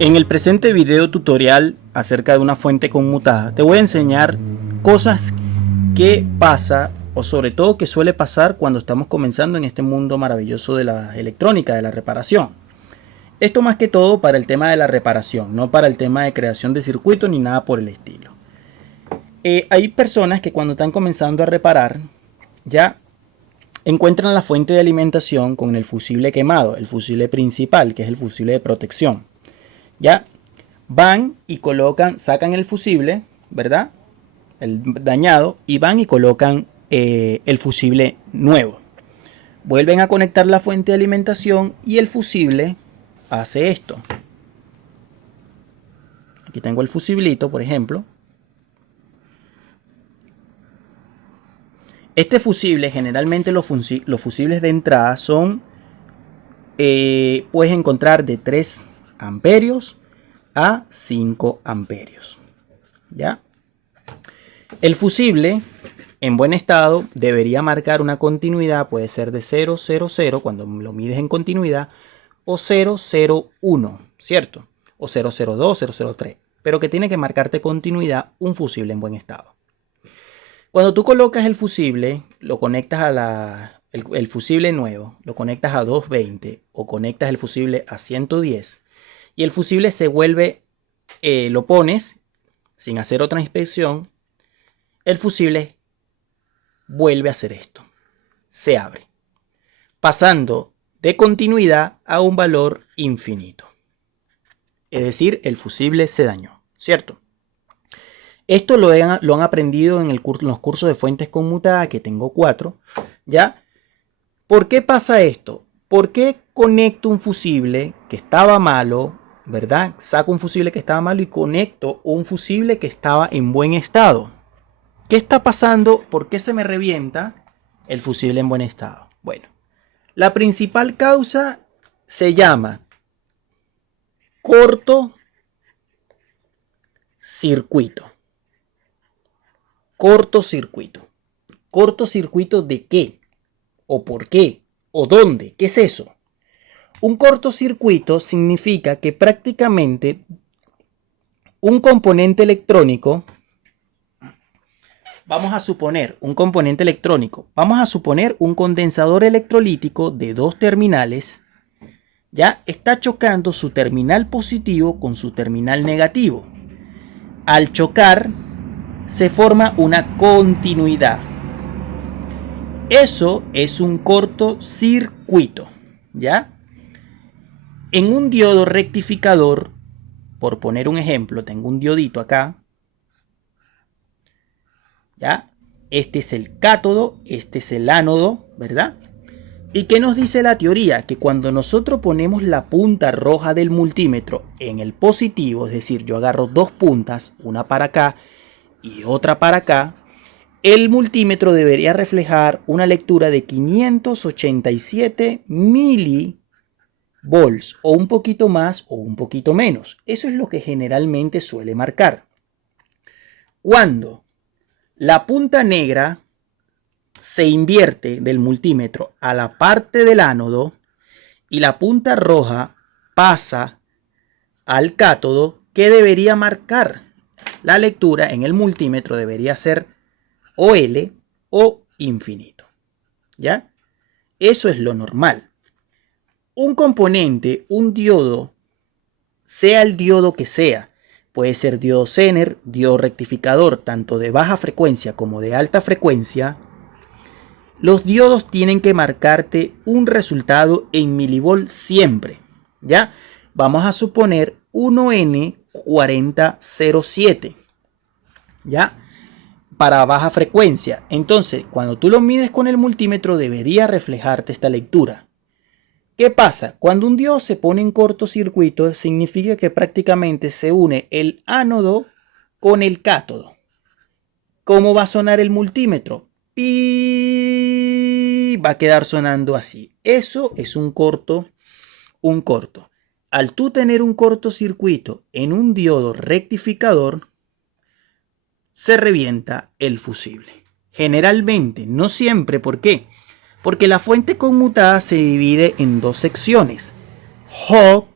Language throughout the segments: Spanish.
En el presente video tutorial acerca de una fuente conmutada te voy a enseñar cosas que pasa o sobre todo que suele pasar cuando estamos comenzando en este mundo maravilloso de la electrónica, de la reparación. Esto más que todo para el tema de la reparación, no para el tema de creación de circuitos ni nada por el estilo. Hay personas que cuando están comenzando a reparar ya encuentran la fuente de alimentación con el fusible quemado, el fusible principal, que es el fusible de protección. Ya van y colocan, sacan el fusible, ¿verdad? El dañado, y van y colocan el fusible nuevo. Vuelven a conectar la fuente de alimentación y el fusible hace esto. Aquí tengo el fusiblito, por ejemplo. Este fusible, generalmente los fusibles de entrada son, puedes encontrar de 3 amperios a 5 amperios. ¿Ya? El fusible en buen estado debería marcar una continuidad, puede ser de 0, 0, 0 cuando lo mides en continuidad, o 0, 0, 1, ¿cierto? O 0, 0, 2, 0, 0, 3, pero que tiene que marcarte continuidad un fusible en buen estado. Cuando tú colocas el fusible, lo conectas a el fusible nuevo, lo conectas a 220 o conectas el fusible a 110 y el fusible se vuelve, lo pones sin hacer otra inspección, el fusible vuelve a hacer esto, se abre, pasando de continuidad a un valor infinito. Es decir, el fusible se dañó, ¿cierto? Esto lo han aprendido en los cursos de fuentes conmutadas, que tengo 4, ¿ya? ¿Por qué pasa esto? ¿Por qué conecto un fusible que estaba malo, ¿verdad? Saco un fusible que estaba malo y conecto un fusible que estaba en buen estado. ¿Qué está pasando? ¿Por qué se me revienta el fusible en buen estado? Bueno, la principal causa se llama cortocircuito. Cortocircuito. ¿Cortocircuito de qué? ¿O por qué? ¿O dónde? ¿Qué es eso? Un cortocircuito significa que prácticamente un componente electrónico, vamos a suponer un condensador electrolítico de 2 terminales, ya está chocando su terminal positivo con su terminal negativo. Al chocar, se forma una continuidad. Eso es un cortocircuito, ¿ya? En un diodo rectificador, por poner un ejemplo, tengo un diodito acá, ¿ya? Este es el cátodo, este es el ánodo, ¿verdad? ¿Y qué nos dice la teoría? Que cuando nosotros ponemos la punta roja del multímetro en el positivo, es decir, yo agarro 2 puntas, una para acá y otra para acá, el multímetro debería reflejar una lectura de 587 milivolts, o un poquito más o un poquito menos. Eso es lo que generalmente suele marcar. Cuando la punta negra se invierte del multímetro a la parte del ánodo y la punta roja pasa al cátodo, ¿qué debería marcar? La lectura en el multímetro debería ser o L o infinito, ¿ya? Eso es lo normal. Un componente, un diodo, sea el diodo que sea, puede ser diodo Zener, diodo rectificador, tanto de baja frecuencia como de alta frecuencia, los diodos tienen que marcarte un resultado en milivolts siempre, ¿ya? Vamos a suponer 1N4007, ¿ya? Para baja frecuencia. Entonces, cuando tú lo mides con el multímetro, debería reflejarte esta lectura. ¿Qué pasa? Cuando un diodo se pone en cortocircuito, significa que prácticamente se une el ánodo con el cátodo. ¿Cómo va a sonar el multímetro? Y va a quedar sonando así. Eso es un corto. Al tú tener un cortocircuito en un diodo rectificador, se revienta el fusible. Generalmente, no siempre. ¿Por qué? Porque la fuente conmutada se divide en 2 secciones, hot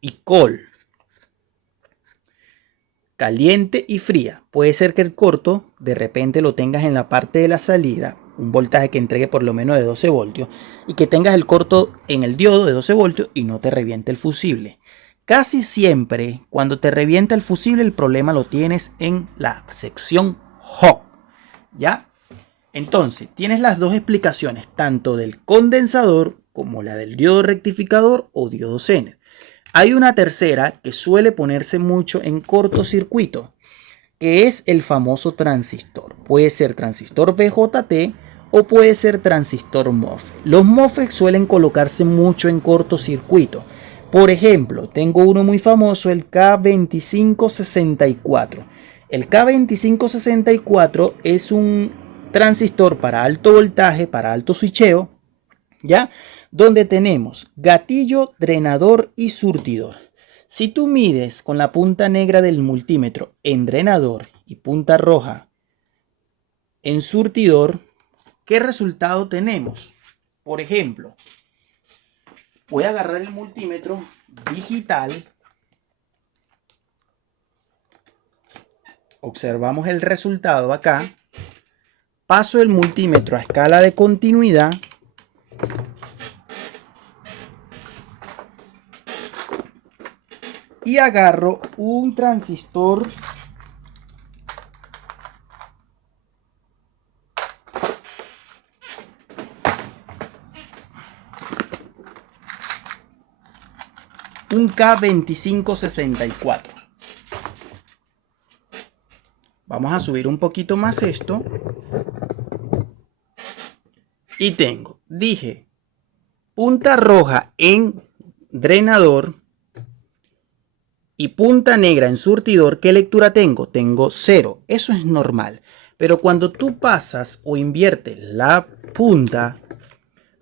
y cold. caliente y fría. Puede ser que el corto de repente lo tengas en la parte de la salida, un voltaje que entregue por lo menos de 12 voltios, y que tengas el corto en el diodo de 12 voltios y no te reviente el fusible. Casi siempre cuando te revienta el fusible el problema lo tienes en la sección Hot, ¿ya? Entonces tienes las dos explicaciones, tanto del condensador como la del diodo rectificador o diodo Zener. Hay una tercera que suele ponerse mucho en cortocircuito, que es el famoso transistor. Puede ser transistor BJT o puede ser transistor MOSFET. Los MOSFET suelen colocarse mucho en cortocircuito. Por ejemplo, tengo uno muy famoso, el K2564. El K2564 es un transistor para alto voltaje, para alto switcheo, ¿ya? Donde tenemos gatillo, drenador y surtidor. Si tú mides con la punta negra del multímetro en drenador y punta roja en surtidor, ¿qué resultado tenemos? Por ejemplo, voy a agarrar el multímetro digital. Observamos el resultado acá. Paso el multímetro a escala de continuidad. Y agarro un transistor un K2564. Vamos a subir un poquito más esto. Y tengo, dije, punta roja en drenador y punta negra en surtidor. ¿Qué lectura tengo? Tengo 0. Eso es normal. Pero cuando tú pasas o inviertes la punta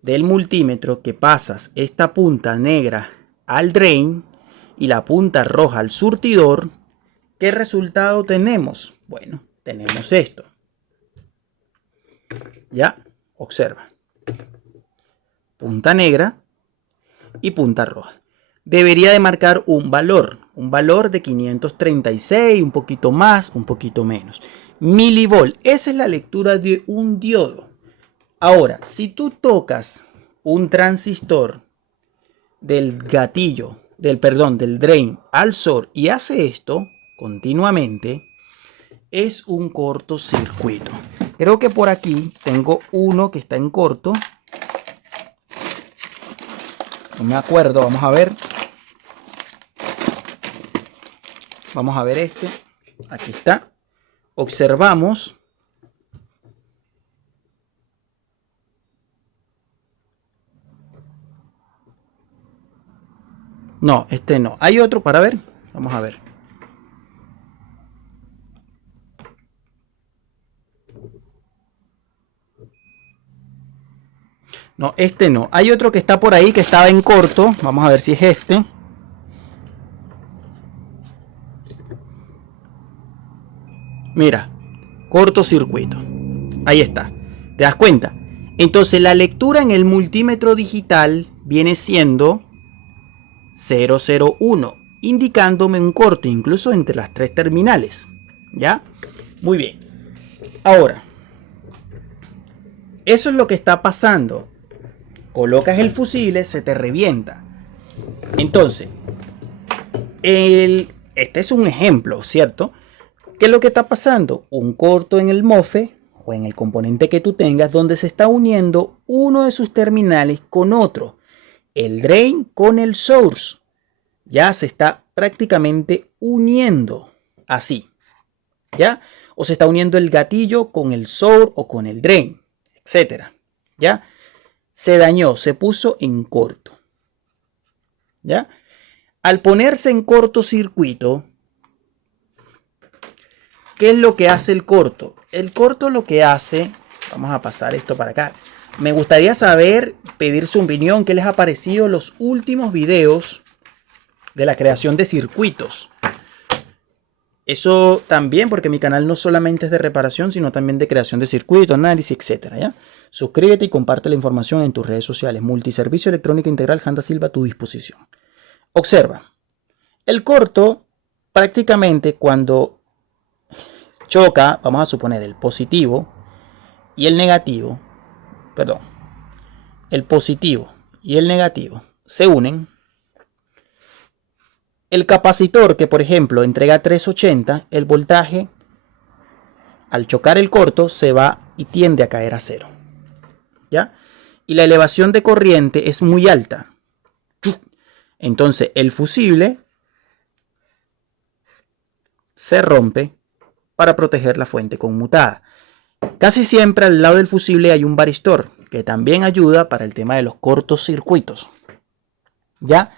del multímetro, que pasas esta punta negra al drain y la punta roja al surtidor, ¿qué resultado tenemos? Bueno, tenemos esto. Ya, observa. Punta negra y punta roja. Debería de marcar un valor de 536, un poquito más, un poquito menos. Milivolt, esa es la lectura de un diodo. Ahora, si tú tocas un transistor del gatillo, del drain al SOR y hace esto continuamente, es un cortocircuito. Creo que por aquí tengo uno que está en corto. No me acuerdo, vamos a ver. Vamos a ver este. Aquí está. Observamos. No, este no. Hay otro para ver. Vamos a ver. No, este no. Hay otro que está por ahí que estaba en corto. Vamos a ver si es este. Mira, cortocircuito. Ahí está. ¿Te das cuenta? Entonces la lectura en el multímetro digital viene siendo 001, indicándome un corte incluso entre las tres terminales. ¿Ya? Muy bien. Ahora, eso es lo que está pasando. Colocas el fusible, se te revienta. Entonces, este es un ejemplo, ¿cierto? ¿Qué es lo que está pasando? Un corto en el MOSFET o en el componente que tú tengas donde se está uniendo uno de sus terminales con otro. El drain con el source. Ya se está prácticamente uniendo así. ¿Ya? O se está uniendo el gatillo con el source o con el drain, etcétera. ¿Ya? Se dañó, se puso en corto. ¿Ya? Al ponerse en cortocircuito, ¿qué es lo que hace el corto? El corto lo que hace, vamos a pasar esto para acá. Me gustaría saber, pedir su opinión, qué les ha parecido los últimos videos de la creación de circuitos. Eso también, porque mi canal no solamente es de reparación, sino también de creación de circuitos, análisis, etcétera, ¿ya? Suscríbete y comparte la información en tus redes sociales. Multiservicio Electrónica Integral Janda Silva a tu disposición. Observa. El corto prácticamente cuando choca, vamos a suponer el positivo y el negativo, perdón, el positivo y el negativo se unen, el capacitor que por ejemplo entrega 380, el voltaje al chocar el corto se va y tiende a caer a cero, ¿ya? Y la elevación de corriente es muy alta. Entonces el fusible se rompe para proteger la fuente conmutada. Casi siempre al lado del fusible hay un varistor que también ayuda para el tema de los cortocircuitos. ¿Ya?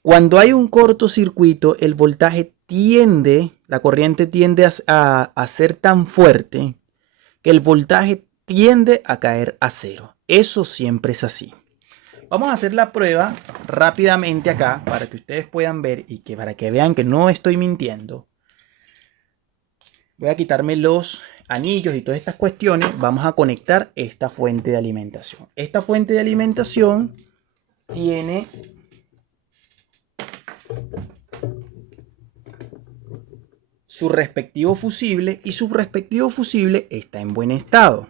Cuando hay un cortocircuito, el voltaje la corriente tiende a ser tan fuerte que el voltaje tiende a caer a cero. Eso siempre es así. Vamos a hacer la prueba rápidamente acá para que ustedes puedan ver y que para que vean que no estoy mintiendo. Voy a quitarme los anillos y todas estas cuestiones. Vamos a conectar esta fuente de alimentación. Esta fuente de alimentación tiene su respectivo fusible y su respectivo fusible está en buen estado.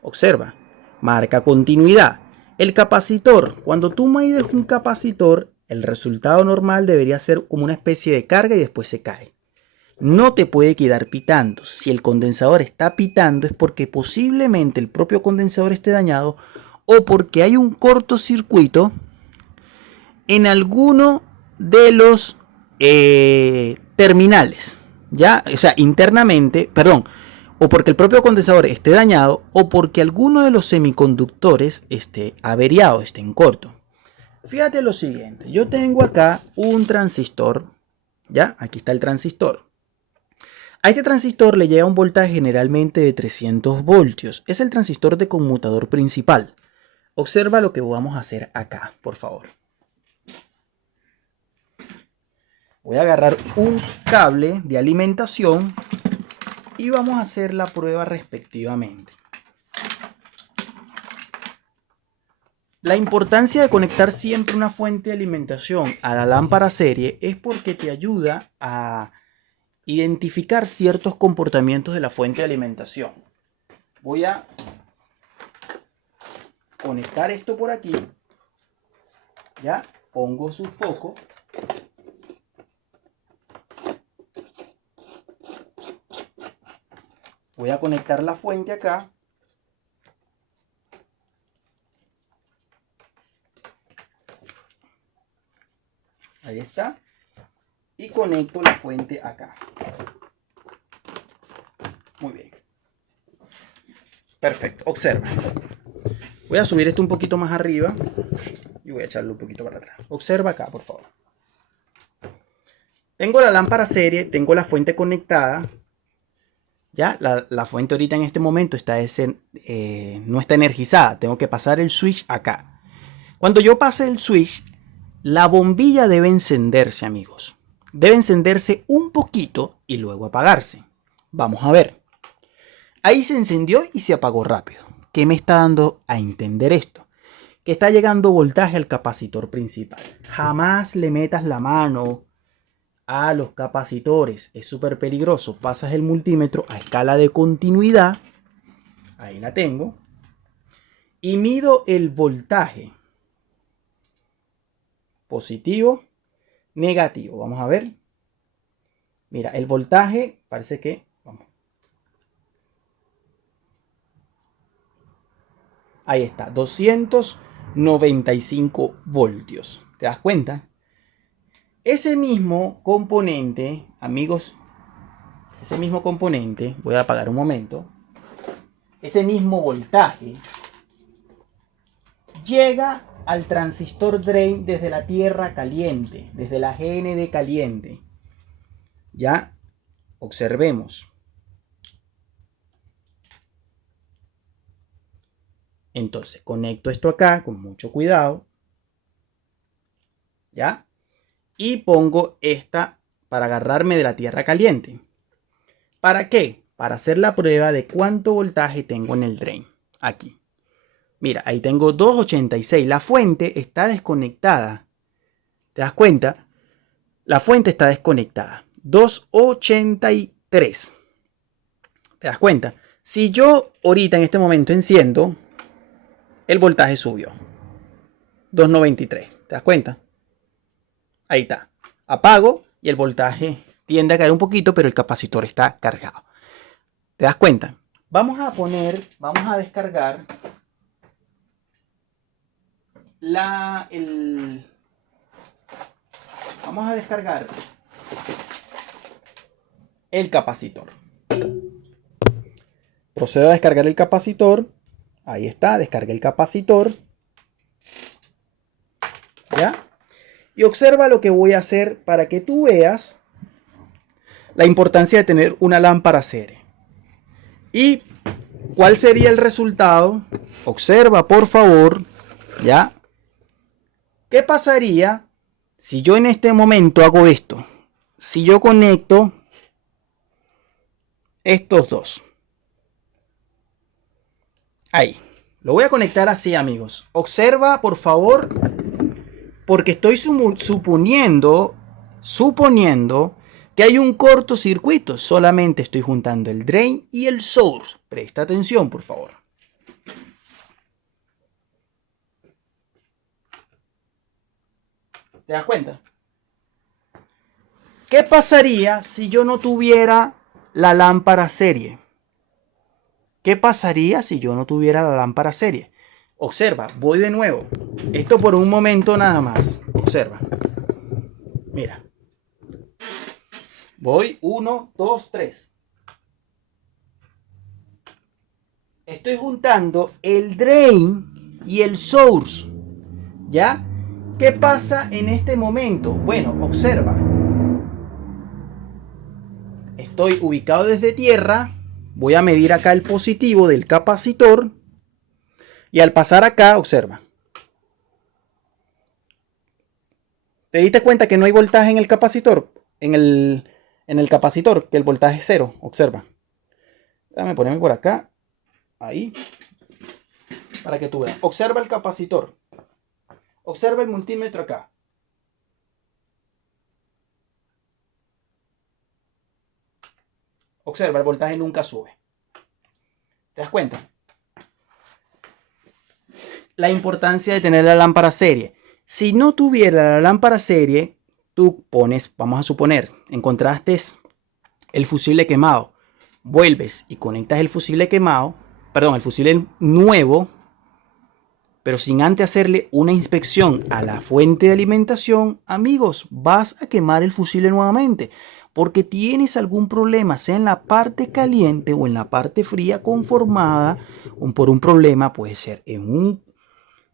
Observa, marca continuidad. El capacitor, cuando tú mides un capacitor, el resultado normal debería ser como una especie de carga y después se cae. No te puede quedar pitando. Si el condensador está pitando es porque posiblemente el propio condensador esté dañado o porque hay un cortocircuito en alguno de los terminales, ¿ya? O sea, internamente, perdón, o porque el propio condensador esté dañado o porque alguno de los semiconductores esté averiado, esté en corto. Fíjate lo siguiente, yo tengo acá un transistor, ¿ya? Aquí está el transistor. A este transistor le llega un voltaje generalmente de 300 voltios. Es el transistor de conmutador principal. Observa lo que vamos a hacer acá, por favor. Voy a agarrar un cable de alimentación y vamos a hacer la prueba respectivamente. La importancia de conectar siempre una fuente de alimentación a la lámpara serie es porque te ayuda a identificar ciertos comportamientos de la fuente de alimentación. Voy a conectar esto por aquí. Ya pongo su foco. Voy a conectar la fuente acá. Ahí está. Y conecto la fuente acá. Muy bien. Perfecto. Observa. Voy a subir esto un poquito más arriba y voy a echarlo un poquito para atrás. Observa acá, por favor. Tengo la lámpara serie, tengo la fuente conectada. Ya, la fuente ahorita en este momento no está energizada. Tengo que pasar el switch acá. Cuando yo pase el switch, la bombilla debe encenderse, amigos. Debe encenderse un poquito y luego apagarse. Vamos a ver. Ahí se encendió y se apagó rápido. ¿Qué me está dando a entender esto? Que está llegando voltaje al capacitor principal. Jamás le metas la mano a los capacitores. Es súper peligroso. Pasas el multímetro a escala de continuidad. Ahí la tengo. Y mido el voltaje. Positivo, negativo. Vamos a ver. Mira, el voltaje parece que... Vamos. Ahí está, 295 voltios. ¿Te das cuenta? Ese mismo componente, amigos, ese mismo componente, voy a apagar un momento. Ese mismo voltaje llega al transistor drain desde la tierra caliente, desde la GND caliente. Ya, observemos. Entonces, conecto esto acá con mucho cuidado. ¿Ya? Y pongo esta para agarrarme de la tierra caliente. ¿Para qué? Para hacer la prueba de cuánto voltaje tengo en el drain. Aquí. Mira, ahí tengo 286. La fuente está desconectada. ¿Te das cuenta? La fuente está desconectada. 283. ¿Te das cuenta? Si yo ahorita en este momento enciendo, el voltaje subió. 293. ¿Te das cuenta? Ahí está. Apago y el voltaje tiende a caer un poquito, pero el capacitor está cargado. ¿Te das cuenta? Vamos a descargar vamos a descargar el capacitor. Procedo a descargar el capacitor. Ahí está, descargué el capacitor. ¿Ya? Y observa lo que voy a hacer para que tú veas la importancia de tener una lámpara serie. ¿Y cuál sería el resultado? Observa, por favor. ¿Ya? ¿Qué pasaría si yo en este momento hago esto? Si yo conecto estos dos. Ahí. Lo voy a conectar así, amigos. Observa, por favor, porque estoy suponiendo que hay un cortocircuito. Solamente estoy juntando el drain y el source. Presta atención, por favor. ¿Te das cuenta? ¿Qué pasaría si yo no tuviera la lámpara serie? ¿Qué pasaría si yo no tuviera la lámpara serie? Observa, voy de nuevo. Esto por un momento nada más. Observa. Mira. Voy 1, 2, 3. Estoy juntando el drain y el source. ¿Ya? ¿Qué pasa en este momento? Bueno, observa. Estoy ubicado desde tierra. Voy a medir acá el positivo del capacitor. Y al pasar acá, observa. ¿Te diste cuenta que no hay voltaje en el capacitor? En el capacitor, que el voltaje es cero. Observa. Déjame ponerme por acá. Ahí. Para que tú veas. Observa el capacitor. Observa el multímetro acá. Observa, el voltaje nunca sube. ¿Te das cuenta? La importancia de tener la lámpara serie. Si no tuviera la lámpara serie, tú pones, vamos a suponer, encontraste el fusible quemado. Vuelves y conectas el fusible quemado, perdón, el fusible nuevo, pero sin antes hacerle una inspección a la fuente de alimentación, amigos, vas a quemar el fusible nuevamente. Porque tienes algún problema, sea en la parte caliente o en la parte fría conformada, o por un problema puede ser en un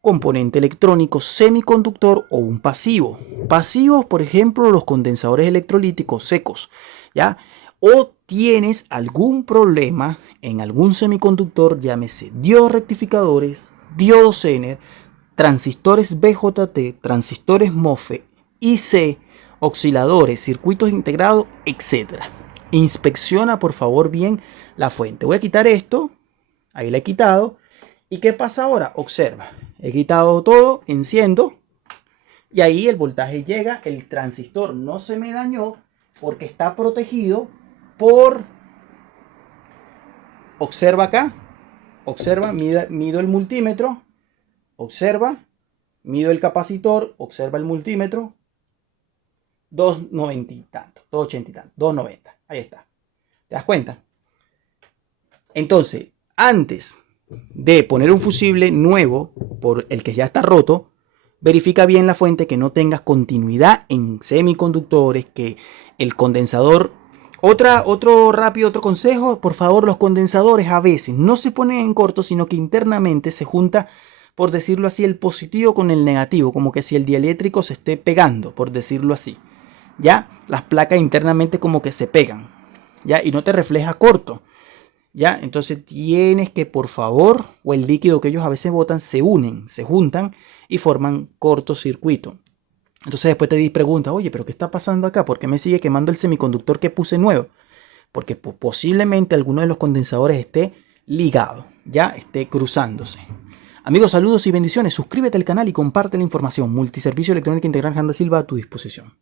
componente electrónico semiconductor o un pasivo. Pasivos, por ejemplo, los condensadores electrolíticos secos, ¿ya? O tienes algún problema en algún semiconductor, llámese diodos rectificadores, diodos Zener, transistores BJT, transistores MOSFET, IC, osciladores, circuitos integrados, etc. Inspecciona por favor bien la fuente. Voy a quitar esto. Ahí la he quitado. ¿Y qué pasa ahora? Observa. He quitado todo, enciendo. Y ahí el voltaje llega. El transistor no se me dañó porque está protegido por... Observa acá. Observa, mido el multímetro. Observa. Mido el capacitor. Observa el multímetro. 290 y tanto, 280 y tanto, 290. Ahí está. ¿Te das cuenta? Entonces, antes de poner un fusible nuevo por el que ya está roto, verifica bien la fuente, que no tengas continuidad en semiconductores, que el condensador... Otro consejo, por favor, los condensadores a veces no se ponen en corto, sino que internamente se junta, por decirlo así, el positivo con el negativo, como que si el dieléctrico se esté pegando, por decirlo así. Ya las placas internamente como que se pegan, ya, y no te refleja corto, ya. Entonces tienes que, por favor, o el líquido que ellos a veces botan, se unen, se juntan y forman cortocircuito. Entonces después te preguntas, oye, pero ¿qué está pasando acá? ¿Por qué me sigue quemando el semiconductor que puse nuevo? Porque posiblemente alguno de los condensadores esté ligado, ya esté cruzándose. Amigos, saludos y bendiciones. Suscríbete al canal y comparte la información. Multiservicio Electrónica Integral Janda Silva a tu disposición.